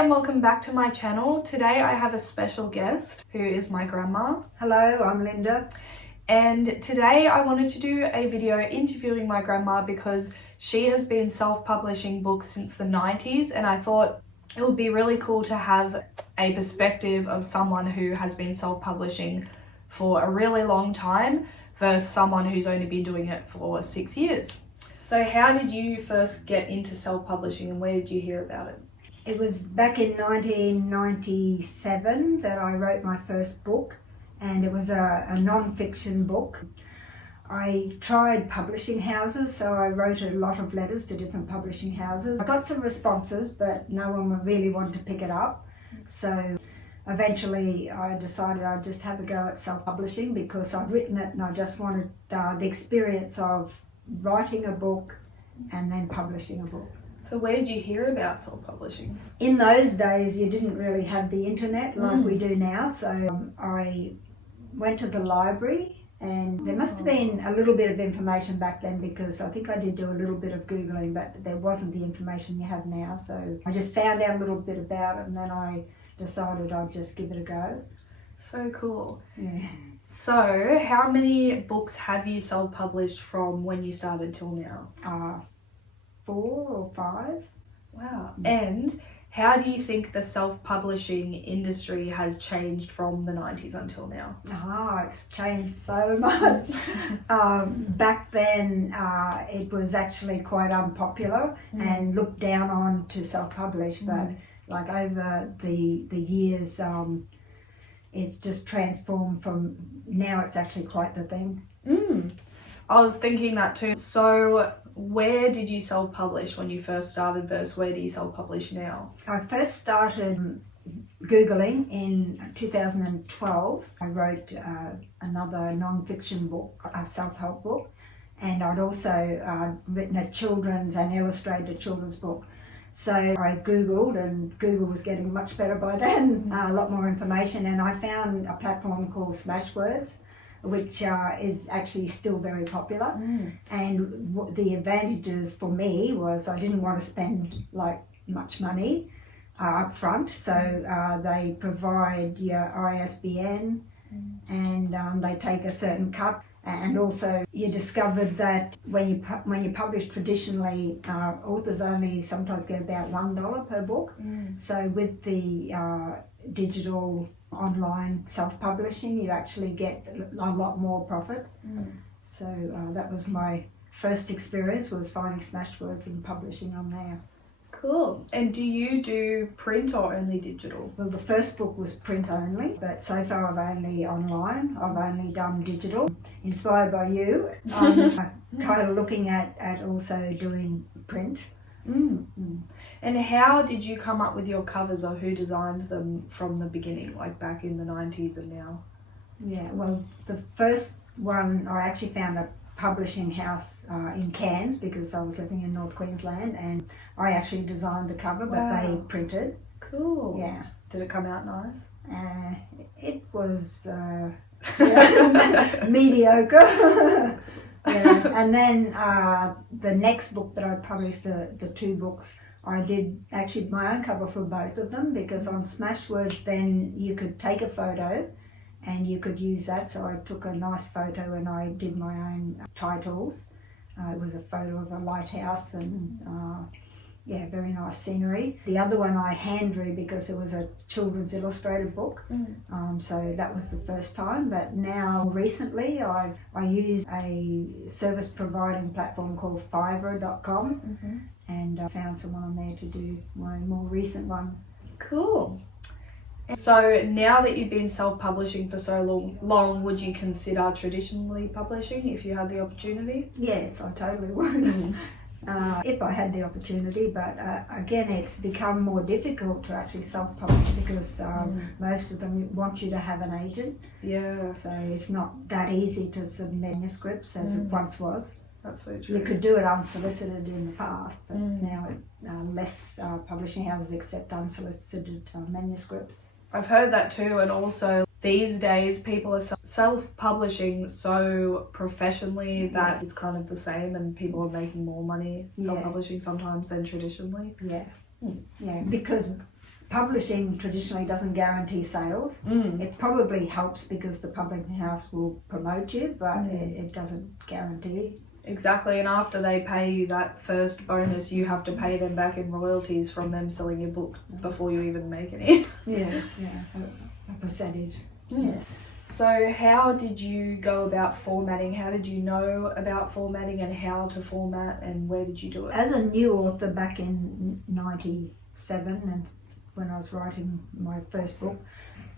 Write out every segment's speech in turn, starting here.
and welcome back to my channel. Today I have a special guest who is my grandma. Hello, I'm Linda. And today I wanted to do a video interviewing my grandma because she has been self-publishing books since the 90s, and I thought it would be really cool to have a perspective of someone who has been self-publishing for a really long time versus someone who's only been doing it for 6 years. So how did you first get into self-publishing and where did you hear about it? It was back in 1997 that I wrote my first book, and it was a non-fiction book. I tried publishing houses, so I wrote a lot of letters to different publishing houses. I got some responses, but no one really wanted to pick it up. So eventually I decided I'd just have a go at self-publishing because I'd written it and I just wanted the experience of writing a book and then publishing a book. So where did you hear about self-publishing? In those days you didn't really have the internet like we do now, so I went to the library, and there must have been a little bit of information back then because I think I did do a little bit of Googling, but there wasn't the information you have now. So I just found out a little bit about it and then I decided I'd just give it a go. So cool. Yeah. So how many books have you self-published from when you started till now? 4 or 5. Wow. And how do you think the self-publishing industry has changed from the 90s until now? It's changed so much. Back then it was actually quite unpopular and looked down on to self-publish, but like over the years it's just transformed from now it's actually quite the thing. I was thinking that too. So where did you self-publish when you first started versus where do you self-publish now? I first started Googling in 2012. I wrote another non-fiction book, a self-help book, and I'd also written a children's and illustrated children's book. So I Googled, and Google was getting much better by then, a lot more information, and I found a platform called Smashwords, which is actually still very popular. And the advantages for me was I didn't want to spend like much money up front, so they provide your ISBN and they take a certain cut. And also you discovered that when you publish traditionally, authors only sometimes get about $1 per book. So with the digital online self-publishing, you actually get a lot more profit. So that was my first experience, was finding Smashwords and publishing on there. Cool. And do you do print or only digital? Well, the first book was print only, but so far I've only online. I've only done digital. Inspired by you, I'm kind of looking at also doing print. And how did you come up with your covers, or who designed them from the beginning, like back in the 90s and now? Yeah, well, the first one I actually found a publishing house in Cairns because I was living in North Queensland, and I actually designed the cover, but they printed. Cool. Yeah. Did it come out nice? It was mediocre. Yeah. And then the next book that I published, the 2 books, I did actually my own cover for both of them, because on Smashwords then you could take a photo and you could use that. So I took a nice photo and I did my own titles. It was a photo of a lighthouse and yeah, very nice scenery. The other one I hand drew because it was a children's illustrated book. So that was the first time, but now recently I use a service providing platform called Fiverr.com, and I found someone on there to do my more recent one. Cool. So now that you've been self-publishing for so long, would you consider traditionally publishing if you had the opportunity? Yes, I totally would. If I had the opportunity, but again, it's become more difficult to actually self-publish because most of them want you to have an agent. Yeah. So it's not that easy to submit manuscripts as it once was. That's so true. You could do it unsolicited in the past, but now less publishing houses accept unsolicited manuscripts. I've heard that too, and also these days people are self-publishing so professionally that it's kind of the same, and people are making more money self-publishing sometimes than traditionally. Yeah, yeah, because publishing traditionally doesn't guarantee sales. It probably helps because the publishing house will promote you, but it doesn't guarantee. Exactly, and after they pay you that first bonus, you have to pay them back in royalties from them selling your book before you even make any. Yeah, a percentage. Yes. So how did you go about formatting? How did you know about formatting and how to format, and where did you do it? As a new author back in 97, and when I was writing my first book,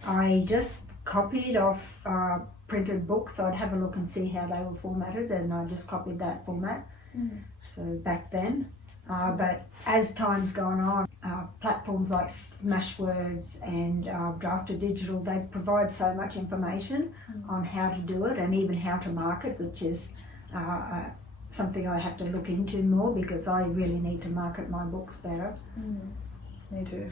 I just copied off printed books. So I'd have a look and see how they were formatted, and I just copied that format. So back then. But as time's gone on, platforms like Smashwords and Draft2Digital, they provide so much information on how to do it and even how to market, which is something I have to look into more because I really need to market my books better. Me too.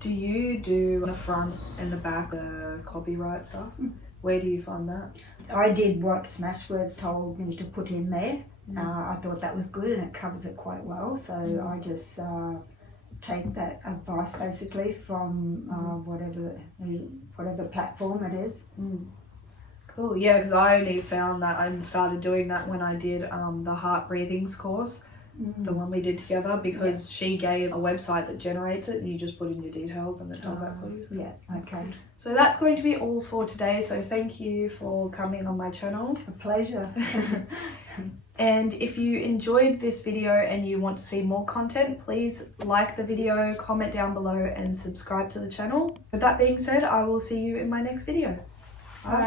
Do you do the front and the back, the copyright stuff? Where do you find that? I did what Smashwords told me to put in there. I thought that was good and it covers it quite well, so I just take that advice basically from whatever platform it is. Cool, yeah, because I only found that I started doing that when I did the Heart Breathings course, the one we did together, because she gave a website that generates it and you just put in your details and it does that for you. Yeah, okay. So that's going to be all for today, so thank you for coming on my channel. A pleasure. And if you enjoyed this video and you want to see more content, please like the video, comment down below and subscribe to the channel. With that being said, I will see you in my next video. Bye.